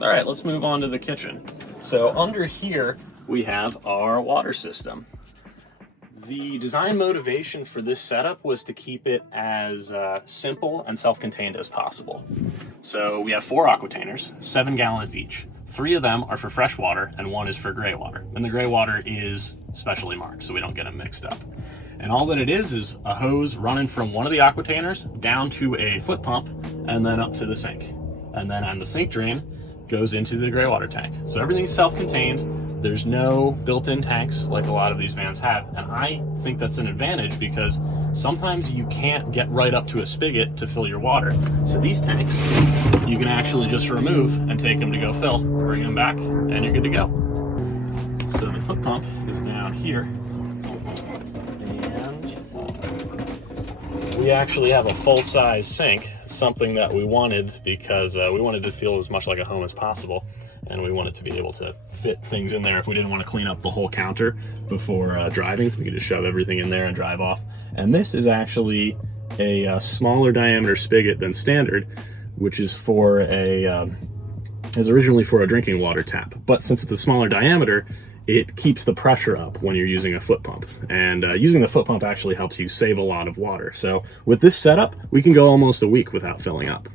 All right, let's move on to the kitchen. So under here, we have our water system. The design motivation for this setup was to keep it as simple and self-contained as possible. So we have 4 aquatainers, 7 gallons each. 3 of them are for fresh water and 1 is for gray water. And the gray water is specially marked so we don't get them mixed up. And all that it is a hose running from one of the aquatainers down to a foot pump and then up to the sink. And then on the sink drain goes into the gray water tank. So everything's self-contained. There's no built-in tanks like a lot of these vans have. And I think that's an advantage because sometimes you can't get right up to a spigot to fill your water. So these tanks, you can actually just remove and take them to go fill, bring them back, and you're good to go. So the foot pump is down here. We actually have a full-size sink, something that we wanted because we wanted to feel as much like a home as possible, and we wanted to be able to fit things in there. If we didn't want to clean up the whole counter before driving, we could just shove everything in there and drive off. And this is actually a smaller diameter spigot than standard, which is for is originally for a drinking water tap. But since it's a smaller diameter, it keeps the pressure up when you're using a foot pump. And using the foot pump actually helps you save a lot of water. So with this setup, we can go almost a week without filling up.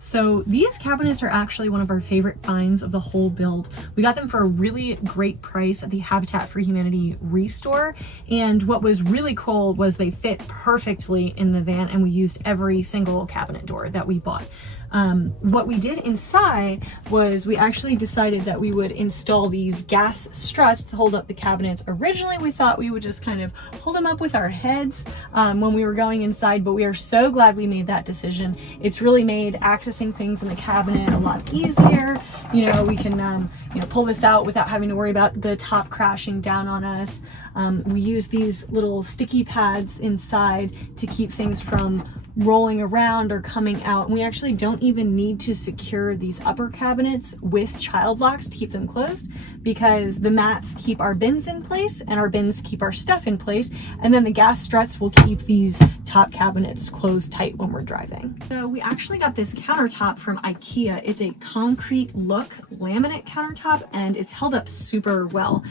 So these cabinets are actually one of our favorite finds of the whole build. We got them for a really great price at the Habitat for Humanity Restore. And what was really cool was they fit perfectly in the van, and we used every single cabinet door that we bought. What we did inside was we actually decided that we would install these gas struts to hold up the cabinets. Originally, we thought we would just kind of hold them up with our heads when we were going inside, but we are so glad we made that decision. It's really made accessing things in the cabinet a lot easier. You know, we can pull this out without having to worry about the top crashing down on us. We use these little sticky pads inside to keep things from rolling around or coming out. And we actually don't even need to secure these upper cabinets with child locks to keep them closed, because the mats keep our bins in place and our bins keep our stuff in place, and then the gas struts will keep these top cabinets closed tight when we're driving. So we actually got this countertop from IKEA. It's a concrete look laminate countertop, and it's held up super well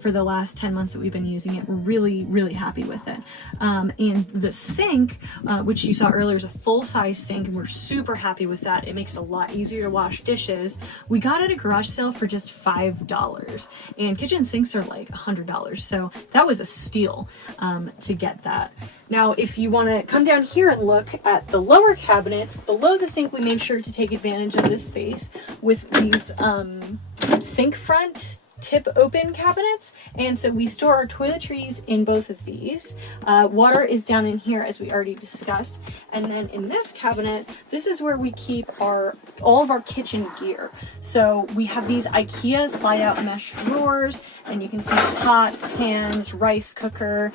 for the last 10 months that we've been using it. We're really happy with it. And the sink, which you saw earlier, is a full-size sink, and we're super happy with that. It makes it a lot easier to wash dishes. We got it at a garage sale for just $5, and kitchen sinks are like $100, so that was a steal to get that. Now, if you want to come down here and look at the lower cabinets below the sink, we made sure to take advantage of this space with these sink front tip open cabinets, and so we store our toiletries in both of these. Water is down in here, as we already discussed, and then in this cabinet, this is where we keep all of our kitchen gear. So we have these IKEA slide out mesh drawers, and you can see pots, pans, rice cooker,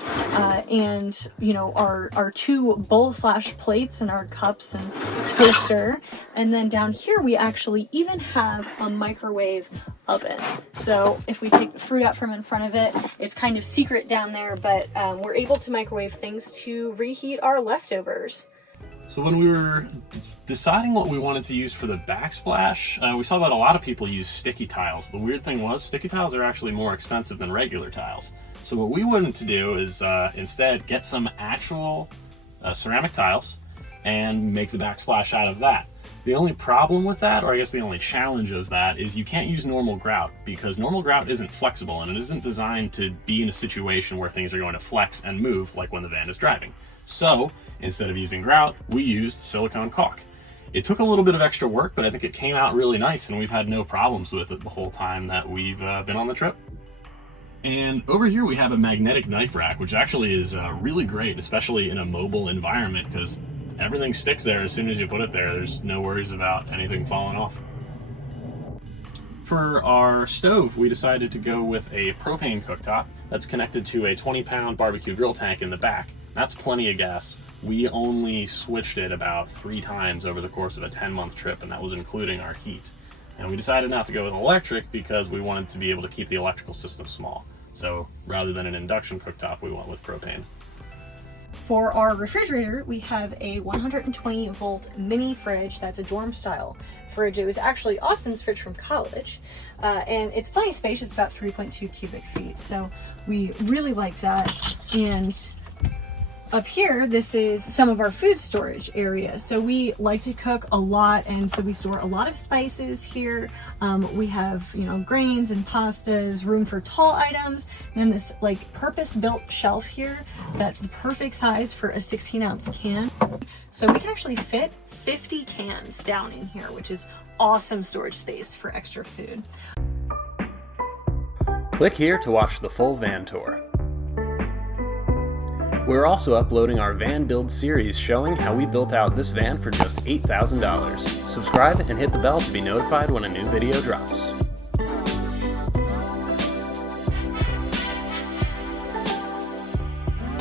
and our 2 bowl/plates and our cups and toaster. And then down here we actually even have a microwave oven. So if we take the fruit out from in front of it, it's kind of secret down there, but we're able to microwave things to reheat our leftovers. So when we were deciding what we wanted to use for the backsplash, we saw that a lot of people use sticky tiles. The weird thing was, sticky tiles are actually more expensive than regular tiles. So what we wanted to do is instead get some actual ceramic tiles and make the backsplash out of that. The only problem with that, or I guess the only challenge of that, is you can't use normal grout, because normal grout isn't flexible and it isn't designed to be in a situation where things are going to flex and move like when the van is driving. So instead of using grout, we used silicone caulk. It took a little bit of extra work, but I think it came out really nice, and we've had no problems with it the whole time that we've been on the trip. And over here we have a magnetic knife rack, which actually is really great, especially in a mobile environment, because everything sticks there as soon as you put it there. There's no worries about anything falling off. For our stove, we decided to go with a propane cooktop that's connected to a 20-pound barbecue grill tank in the back. That's plenty of gas. We only switched it about 3 times over the course of a 10-month trip, and that was including our heat. And we decided not to go with electric because we wanted to be able to keep the electrical system small. So rather than an induction cooktop, we went with propane. For our refrigerator, we have a 120 volt mini fridge that's a dorm style fridge. It was actually Austin's fridge from college, and it's plenty spacious, about 3.2 cubic feet. So we really like that. And up here, this is some of our food storage area. So we like to cook a lot, and so we store a lot of spices here. We have, you know, grains and pastas, room for tall items, and then this like purpose-built shelf here that's the perfect size for a 16-ounce can. So we can actually fit 50 cans down in here, which is awesome storage space for extra food. Click here to watch the full van tour. We're also uploading our van build series showing how we built out this van for just $8,000. Subscribe and hit the bell to be notified when a new video drops.